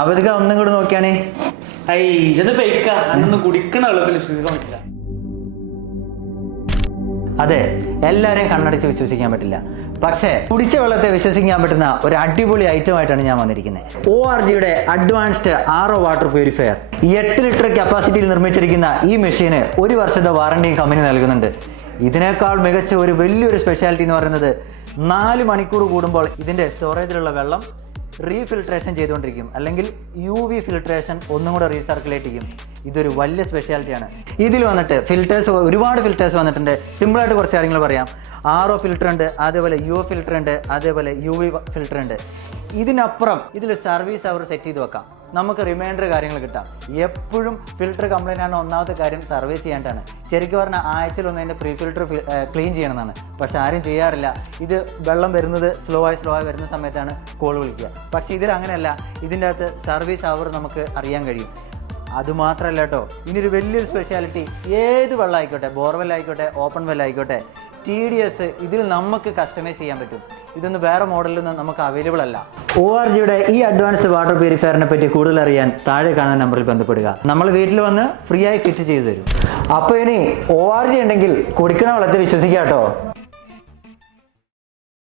അവധിക ഒന്നും കൂടെ നോക്കിയാണേ. ഇത് പെയ്ക്ക അന്നൊന്നും കുടിക്കണ വെള്ളത്തിൽ വിശ്വസിക്കാൻ പറ്റില്ല. അതെ, എല്ലാവരെയും കണ്ണടച്ച് വിശ്വസിക്കാൻ പറ്റില്ല. പക്ഷേ കുടിച്ച വെള്ളത്തെ വിശ്വസിക്കാൻ പറ്റുന്ന ഒരു അടിപൊളി ഐറ്റം ആയിട്ടാണ് ഞാൻ വന്നിരിക്കുന്നത്. ORGയുടെ advanced RO water purifier. 8 litre കപ്പാസിറ്റിയിൽ നിർമ്മിച്ചിരിക്കുന്ന ഈ മെഷീന് 1 വർഷത്തെ വാറണ്ടിയും കമ്പനി നൽകുന്നുണ്ട്. ഇതിനേക്കാൾ മികച്ച ഒരു വലിയൊരു സ്പെഷ്യാലിറ്റി എന്ന് പറയുന്നത് 4 മണിക്കൂർ കൂടുമ്പോൾ ഇതിൻ്റെ സ്റ്റോറേജിലുള്ള വെള്ളം റീഫിൽട്രേഷൻ ചെയ്തുകൊണ്ടിരിക്കും, അല്ലെങ്കിൽ UV ഫിൽട്രേഷൻ ഒന്നും കൂടെ റീസർക്കുലേറ്റ് ചെയ്യും. ഇതൊരു വലിയ സ്പെഷ്യാലിറ്റിയാണ്. ഇതിൽ വന്നിട്ട് ഒരുപാട് ഫിൽറ്റേഴ്സ് വന്നിട്ടുണ്ട്. സിമ്പിളായിട്ട് കുറച്ച് കാര്യങ്ങൾ പറയാം. RO ഫിൽറ്റർ ഉണ്ട്, അതേപോലെ UO ഫിൽറ്റർ ഉണ്ട്, അതേപോലെ UV ഫിൽറ്റർ ഉണ്ട്. ഇതിനപ്പുറം ഇതിൽ സർവീസ് അവർ സെറ്റ് ചെയ്ത് വെക്കാം. നമുക്ക് റിമൈൻഡർ കാര്യങ്ങൾ കിട്ടാം. എപ്പോഴും ഫിൽറ്റർ കംപ്ലൈൻ്റ് ആണ് ഒന്നാമത്തെ കാര്യം, സർവീസ് ചെയ്യാനാണ്. ശരിക്കും പറഞ്ഞാൽ ആഴ്ചയിൽ ഒന്ന് അതിൻ്റെ പ്രീ ഫിൽറ്റർ ക്ലീൻ ചെയ്യണമെന്നാണ്. പക്ഷെ ആരും ചെയ്യാറില്ല. ഇത് വെള്ളം വരുന്നത് സ്ലോ ആയി വരുന്ന സമയത്താണ് കോൾ വിളിക്കുക. പക്ഷേ ഇതിൽ അങ്ങനെയല്ല. ഇതിൻ്റെ അകത്ത് സർവീസ് അവർ നമുക്ക് അറിയാൻ കഴിയും. അതുമാത്രമല്ല കേട്ടോ, ഇനിയൊരു വലിയൊരു സ്പെഷ്യാലിറ്റി, ഏത് വെള്ളം ആയിക്കോട്ടെ, ബോർവെൽ ആയിക്കോട്ടെ, ഓപ്പൺ വെൽ ആയിക്കോട്ടെ, TDS ഇതിൽ നമുക്ക് കസ്റ്റമൈസ് ചെയ്യാൻ പറ്റും. ഇതൊന്നും വേറെ മോഡലൊന്നും നമുക്ക് അവൈലബിൾ അല്ല. ORGയുടെ ഈ അഡ്വാൻസ്ഡ് വാട്ടർ പ്യൂരിഫയറിനെ പറ്റി കൂടുതൽ അറിയാൻ താഴെ കാണുന്ന നമ്പറിൽ ബന്ധപ്പെടുക. നമ്മൾ വീട്ടിൽ വന്ന് ഫ്രീ ആയി ഫിറ്റ് ചെയ്തു തരും. അപ്പോൾ ഇനി ORG ഉണ്ടെങ്കിൽ കുടിക്കണ വെള്ളത്തിൽ വിശ്വസിക്കാം കേട്ടോ.